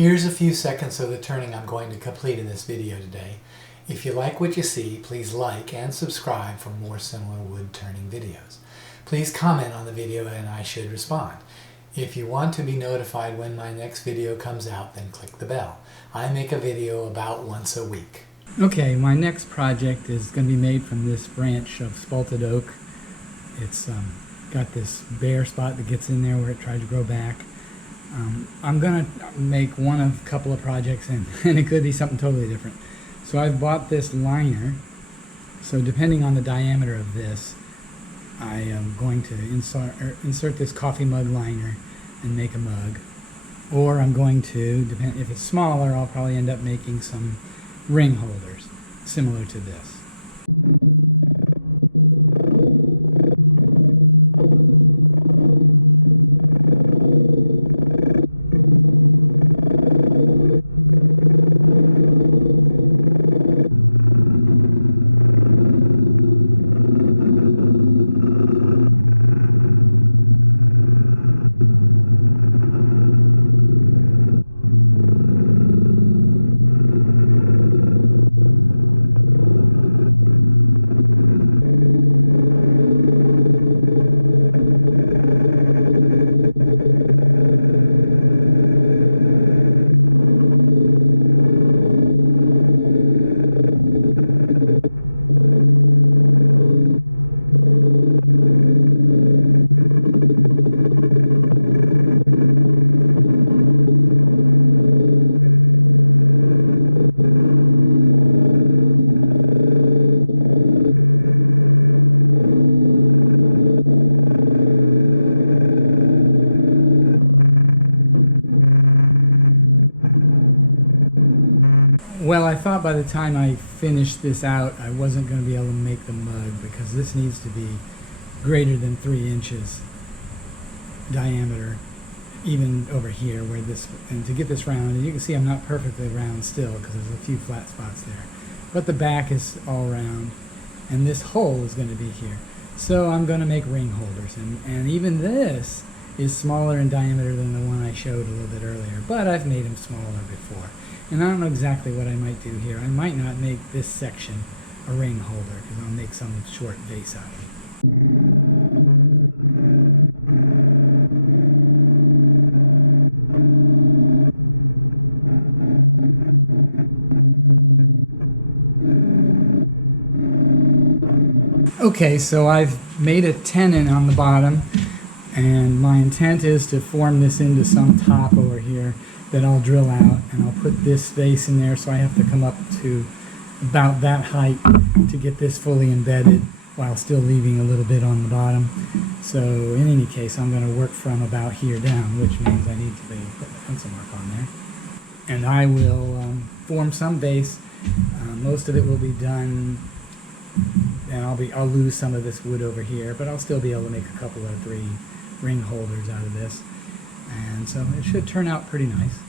Here's a few seconds of the turning I'm going to complete in this video today. If you like what you see, please like and subscribe for more similar wood turning videos. Please comment on the video and I should respond. If you want to be notified when my next video comes out, then click the bell. I make a video about once a week. Okay, my next project is going to be made from this branch of spalted oak. It's got this bare spot that gets in there where it tried to grow back. I'm going to make one of a couple of projects and it could be something totally different. So I've bought this liner. So depending on the diameter of this, I am going to insert this coffee mug liner and make a mug. Or I'm going to, if it's smaller, I'll probably end up making some ring holders similar to this. Well, I thought by the time I finished this out, I wasn't going to be able to make the mug because this needs to be greater than 3 inches diameter, even over here where this, and to get this round, and you can see I'm not perfectly round still because there's a few flat spots there, but the back is all round, and this hole is going to be here. So I'm going to make ring holders, and even this is smaller in diameter than the one I showed a little bit earlier, but I've made them smaller before. And I don't know exactly what I might do here. I might not make this section a ring holder because I'll make some short vase out of it. Okay, so I've made a tenon on the bottom, and my intent is to form this into some top over here that I'll drill out, and I'll put this vase in there, so I have to come up to about that height to get this fully embedded while still leaving a little bit on the bottom. So in any case, I'm going to work from about here down, which means I need to put a pencil mark on there. And I will form some vase. Most of it will be done, and I'll lose some of this wood over here, but I'll still be able to make a couple or 3 ring holders out of this. And so it should turn out pretty nice.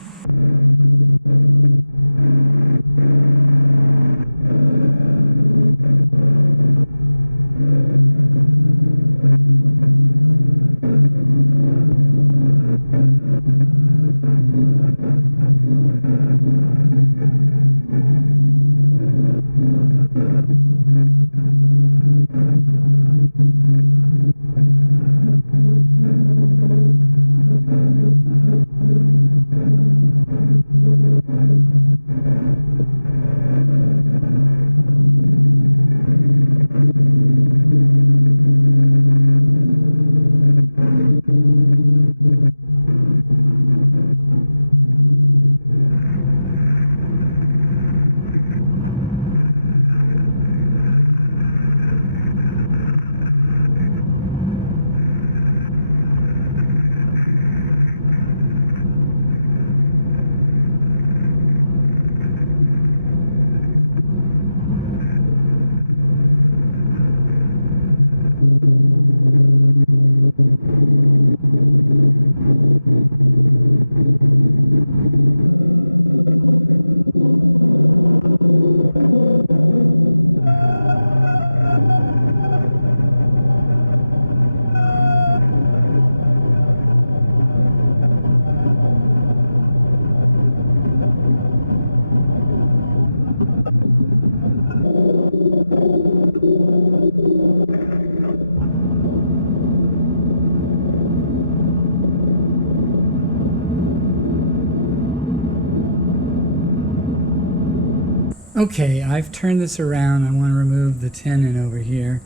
Okay, I've turned this around. I want to remove the tenon over here,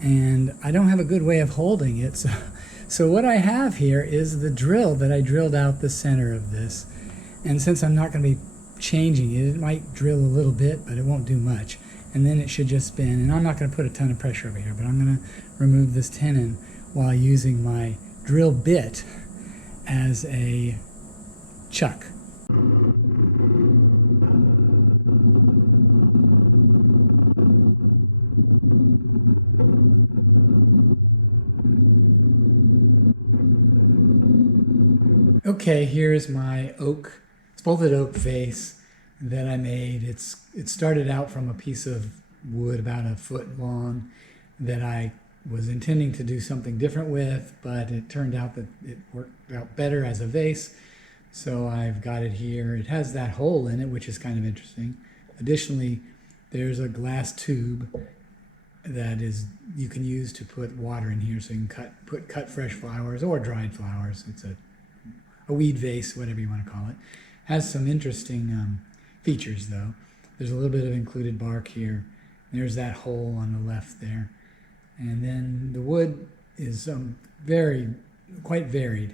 and I don't have a good way of holding it. So what I have here is the drill that I drilled out the center of this. And since I'm not going to be changing it, it might drill a little bit, but it won't do much. And then it should just spin. And I'm not going to put a ton of pressure over here, but I'm going to remove this tenon while using my drill bit as a chuck. Okay, here's my spalted oak vase that I made. It started out from a piece of wood about a foot long that I was intending to do something different with, but it turned out that it worked out better as a vase. So I've got it here. It has that hole in it, which is kind of interesting. Additionally, there's a glass tube that you can use to put water in here, so you can cut fresh flowers or dried flowers. It's a weed vase, whatever you want to call it. Has some interesting features though. There's a little bit of included bark here. There's that hole on the left there. And then the wood is quite varied.